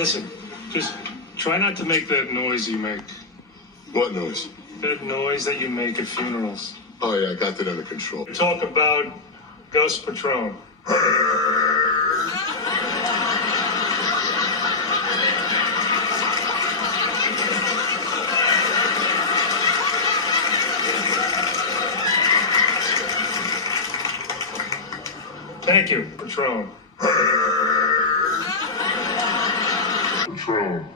Listen, just try not to make that noise you make. What noise? That noise that you make at funerals. Oh, yeah, I got that under control. Talk about Ghost Patron. Thank you, Patron. Patron.